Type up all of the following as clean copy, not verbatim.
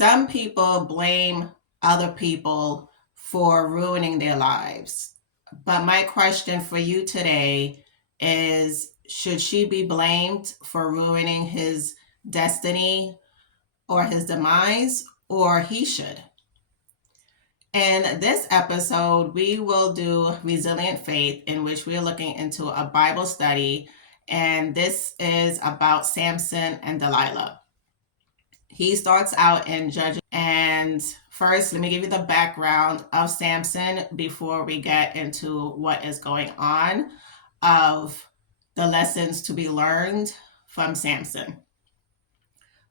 Some people blame other people for ruining their lives. But my question for you today is, should she be blamed for ruining his destiny or his demise, or he should? In this episode, we will do Resilient Faith, in which we are looking into a Bible study, and this is about Samson and Delilah. He starts out in Judges, and first, let me give you the background of Samson before we get into what is going on, of the lessons to be learned from Samson.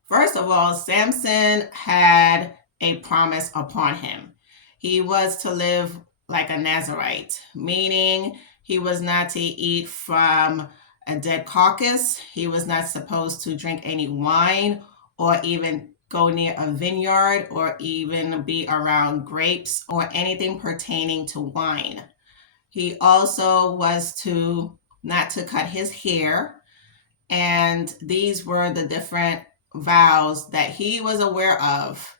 First of all, Samson had a promise upon him. He was to live like a Nazarite, meaning he was not to eat from a dead carcass. He was not supposed to drink any wine or even go near a vineyard or even be around grapes or anything pertaining to wine. He also was to not to cut his hair, and these were the different vows that he was aware of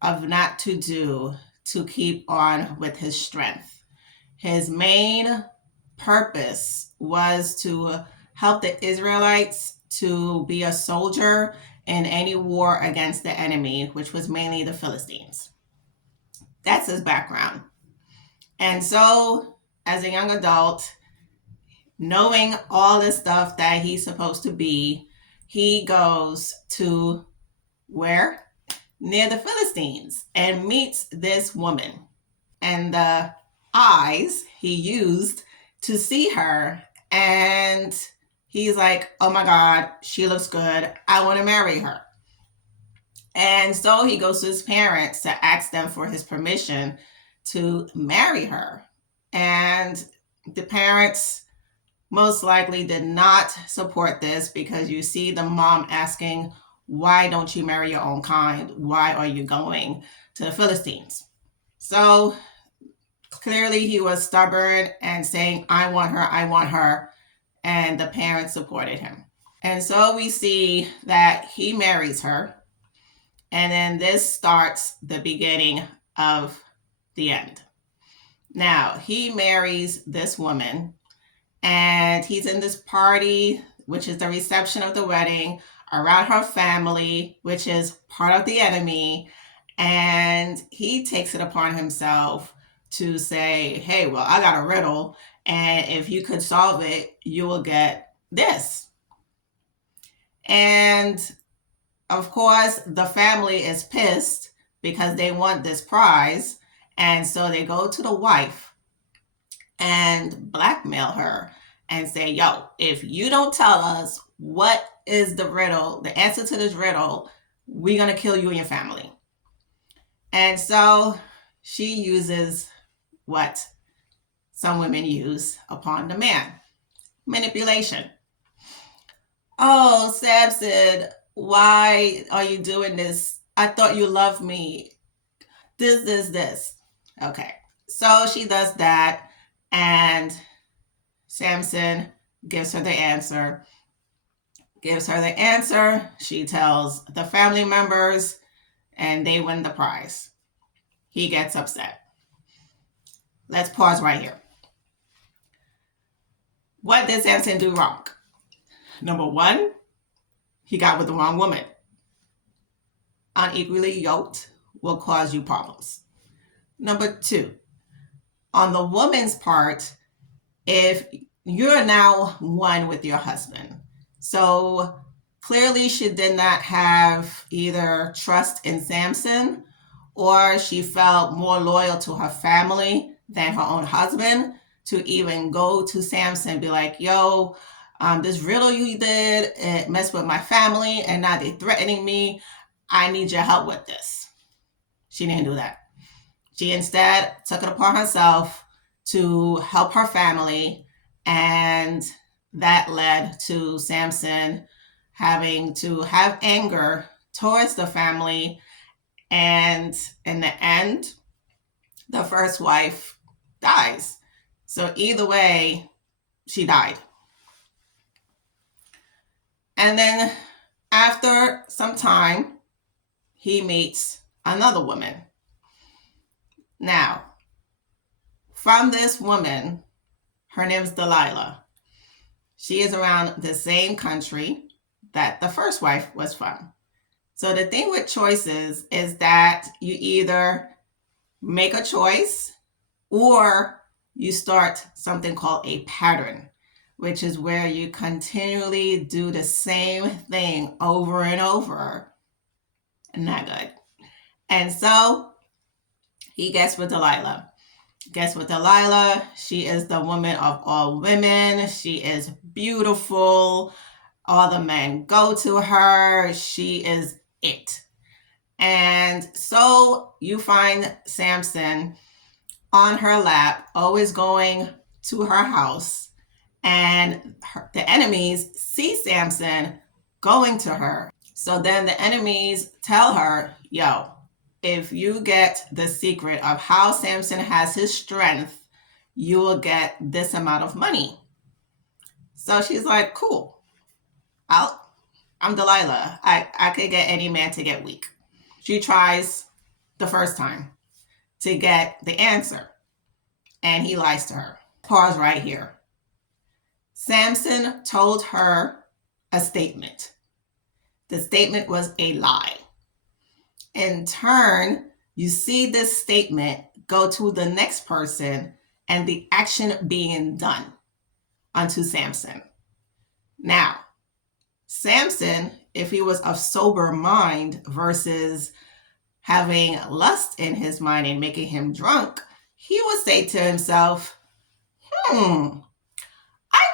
not to do to keep on with his strength. His main purpose was to help the Israelites to be a soldier in any war against the enemy, which was mainly the Philistines. That's his background. And so, as a young adult, knowing all this stuff that he's supposed to be, he goes to where? Near the Philistines, and meets this woman. And the eyes he used to see her, and he's like, oh my God, she looks good. I want to marry her. And so he goes to his parents to ask them for his permission to marry her. And the parents most likely did not support this, because you see the mom asking, why don't you marry your own kind? Why are you going to the Philistines? So clearly he was stubborn and saying, I want her, I want her. And the parents supported him. And so we see that he marries her. And then this starts the beginning of the end. Now, he marries this woman, and he's in this party, which is the reception of the wedding, around her family, which is part of the enemy. And he takes it upon himself to say, hey, well, I got a riddle, and if you could solve it, you will get this. And of course, the family is pissed because they want this prize. And so they go to the wife and blackmail her and say, yo, if you don't tell us what is the riddle, the answer to this riddle, we're going to kill you and your family. And so she uses what some women use upon the man: manipulation. Oh, Samson, why are you doing this? I thought you loved me. This. Okay. So she does that, and Samson gives her the answer. She tells the family members, and they win the prize. He gets upset. Let's pause right here. What did Samson do wrong? Number one, he got with the wrong woman. Unequally yoked will cause you problems. Number two, on the woman's part, if you're now one with your husband, so clearly she did not have either trust in Samson, or she felt more loyal to her family than her own husband, to even go to Samson and be like, yo, this riddle you did, it messed with my family, and now they're threatening me. I need your help with this. She didn't do that. She instead took it upon herself to help her family, and that led to Samson having to have anger towards the family. And in the end, the first wife dies. So either way, she died. And then after some time, he meets another woman. Now, from this woman, her name's Delilah. She is around the same country that the first wife was from. So the thing with choices is that you either make a choice or you start something called a pattern, which is where you continually do the same thing over and over. Not good. And so he gets with Delilah. Guess what, Delilah? She is the woman of all women. She is beautiful. All the men go to her. She is it. And so you find Samson on her lap, always going to her house. And the enemies see Samson going to her. So then the enemies tell her, yo, if you get the secret of how Samson has his strength, you will get this amount of money. So she's like, cool. I'm Delilah. I could get any man to get weak. She tries the first time to get the answer, and he lies to her. Pause right here. Samson told her a statement. The statement was a lie. In turn, you see this statement go to the next person and the action being done unto Samson. Now, Samson, if he was of sober mind versus having lust in his mind and making him drunk, he would say to himself, I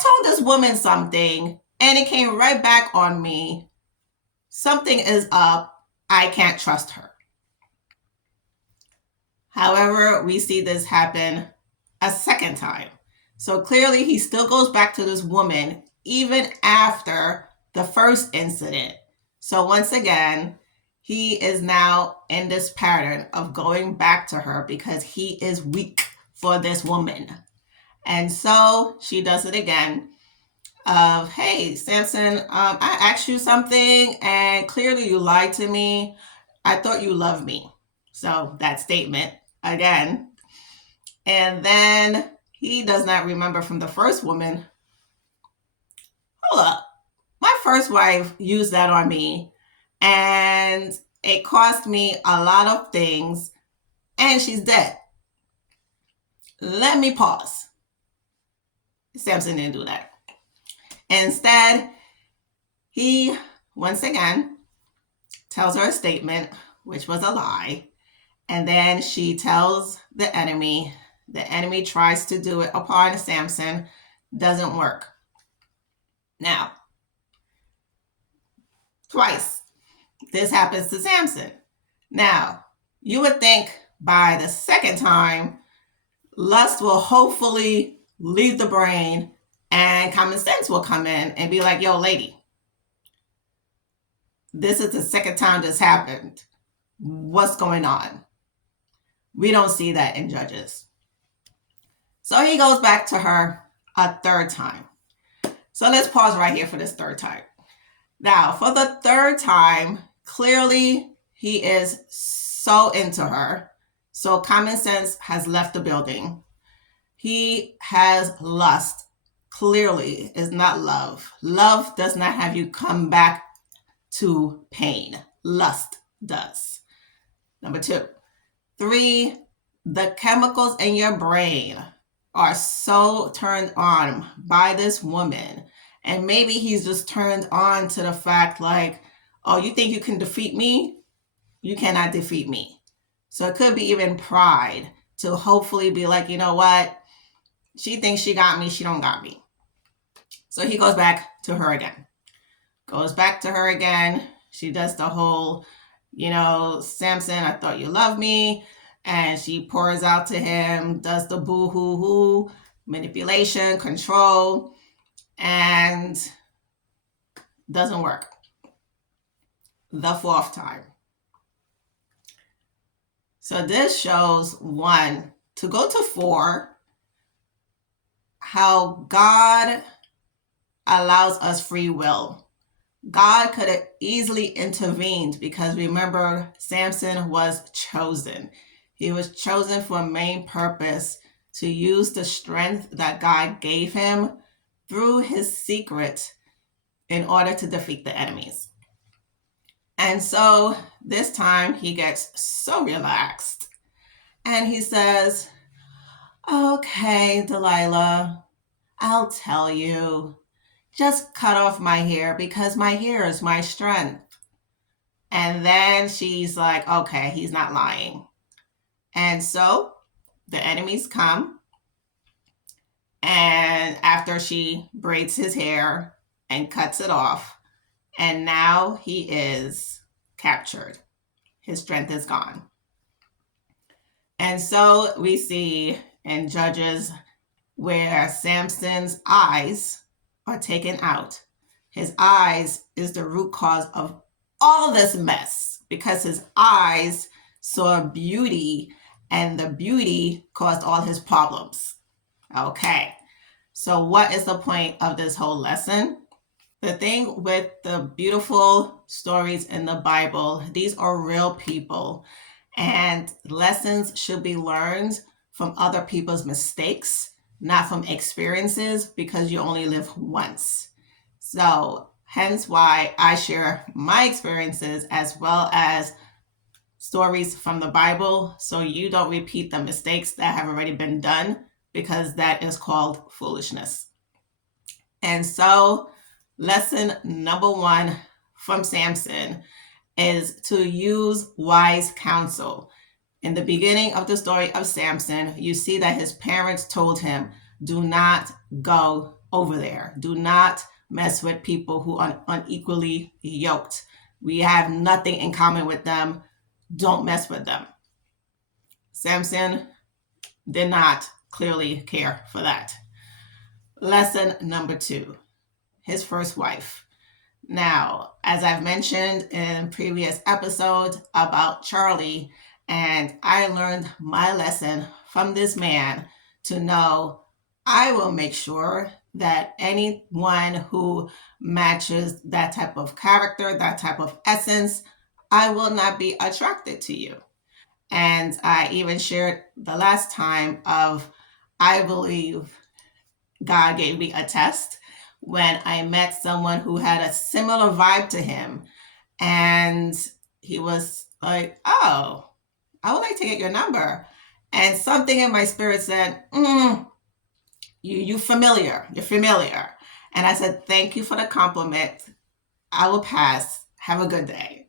told this woman something and it came right back on me. Something is up. I can't trust her. However, we see this happen a second time. So clearly he still goes back to this woman even after the first incident. So once again, he is now in this pattern of going back to her because he is weak for this woman. And so she does it again of, hey, Samson, I asked you something and clearly you lied to me. I thought you loved me. So that statement again. And then he does not remember from the first woman. Hold up. My first wife used that on me and it cost me a lot of things and she's dead. Let me pause. Samson didn't do that. Instead, he once again tells her a statement, which was a lie. And then she tells the enemy. The enemy tries to do it upon Samson. Doesn't work. Now, twice this happens to Samson. Now, you would think by the second time, lust will hopefully leave the brain and common sense will come in and be like, yo, lady, this is the second time this happened. What's going on? We don't see that in Judges. So he goes back to her a third time. So let's pause right here for this third time. Now, for the third time, clearly he is so into her. So common sense has left the building. He has lust. Clearly is not love. Love does not have you come back to pain. Lust does. Number 2. 3, the chemicals in your brain are so turned on by this woman. And maybe he's just turned on to the fact like, oh, you think you can defeat me? You cannot defeat me. So it could be even pride to hopefully be like, you know what? She thinks she got me. She don't got me. So he goes back to her again. She does the whole, Samson, I thought you loved me. And she pours out to him, does the boo-hoo-hoo, manipulation, control, and doesn't work. The 4th time. So this shows 1, to go to 4, how God allows us free will. God could have easily intervened because remember, Samson was chosen. He was chosen for a main purpose to use the strength that God gave him through his secret in order to defeat the enemies. And so this time he gets so relaxed and he says, "Okay, Delilah, I'll tell you. Just cut off my hair because my hair is my strength." And then she's like, "Okay, he's not lying." And so the enemies come, and after she braids his hair and cuts it off, and now he is captured. His strength is gone. And so we see in Judges where Samson's eyes are taken out. His eyes is the root cause of all this mess because his eyes saw beauty and the beauty caused all his problems. Okay, so what is the point of this whole lesson? The thing with the beautiful stories in the Bible, these are real people, and lessons should be learned from other people's mistakes, not from experiences, because you only live once. So, hence why I share my experiences as well as stories from the Bible so you don't repeat the mistakes that have already been done, because that is called foolishness. And so, lesson number 1 from Samson is to use wise counsel. In the beginning of the story of Samson, you see that his parents told him, "Do not go over there. Do not mess with people who are unequally yoked. We have nothing in common with them. Don't mess with them." Samson did not clearly care for that. Lesson number 2, his first wife. Now, as I've mentioned in previous episodes about Charlie, and I learned my lesson from this man to know I will make sure that anyone who matches that type of character, that type of essence, I will not be attracted to you. And I even shared the last time of I believe God gave me a test when I met someone who had a similar vibe to him. And he was like, "Oh, I would like to get your number." And something in my spirit said, you familiar. You're familiar. And I said, "Thank you for the compliment. I will pass. Have a good day."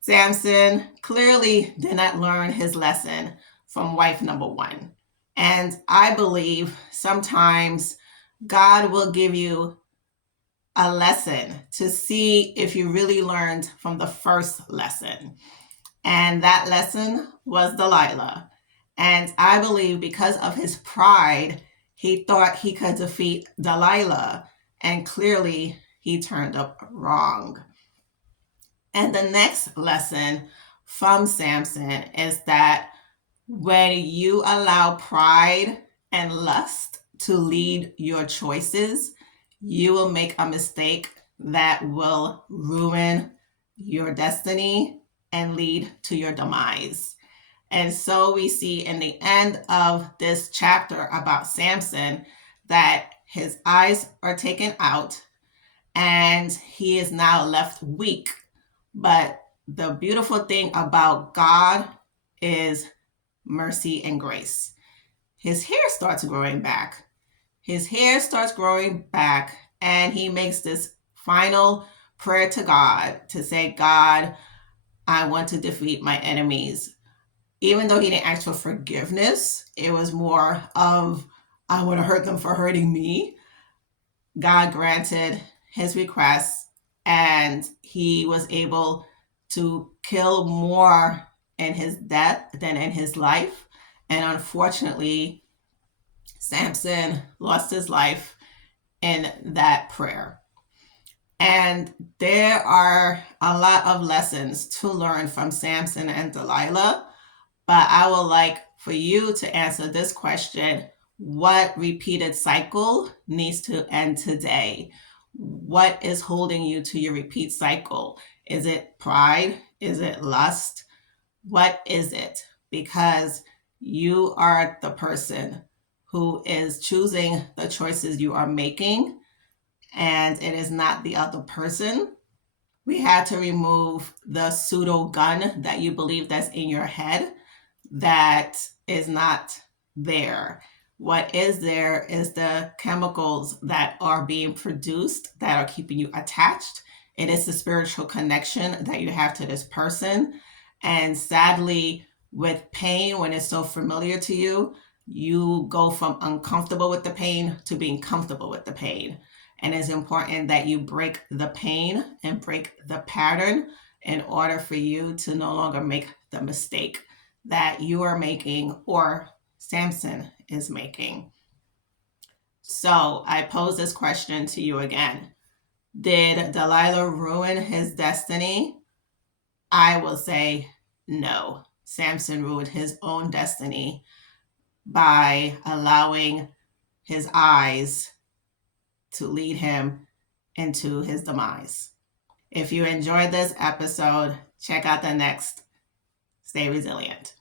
Samson clearly did not learn his lesson from wife number 1. And I believe sometimes God will give you a lesson to see if you really learned from the first lesson. And that lesson was Delilah. And I believe because of his pride, he thought he could defeat Delilah. And clearly, he turned up wrong. And the next lesson from Samson is that when you allow pride and lust to lead your choices, you will make a mistake that will ruin your destiny and lead to your demise. And so we see in the end of this chapter about Samson that his eyes are taken out and he is now left weak. But the beautiful thing about God is mercy and grace. His hair starts growing back. His hair starts growing back, and he makes this final prayer to God to say, "God, I want to defeat my enemies." Even though he didn't ask for forgiveness, it was more of, "I want to hurt them for hurting me." God granted his request, and he was able to kill more in his death than in his life. And unfortunately, Samson lost his life in that prayer. And there are a lot of lessons to learn from Samson and Delilah, but I would like for you to answer this question: what repeated cycle needs to end today? What is holding you to your repeat cycle? Is it pride? Is it lust? What is it? Because you are the person who is choosing the choices you are making, and it is not the other person. We had to remove the pseudo gun that you believe that's in your head that is not there. What is there is the chemicals that are being produced that are keeping you attached. It is the spiritual connection that you have to this person. And sadly, with pain, when it's so familiar to you, you go from uncomfortable with the pain to being comfortable with the pain. And it's important that you break the pain and break the pattern in order for you to no longer make the mistake that you are making or Samson is making. So I pose this question to you again. Did Delilah ruin his destiny? I will say no. Samson ruined his own destiny by allowing his eyes to lead him into his demise. If you enjoyed this episode, check out the next. Stay resilient.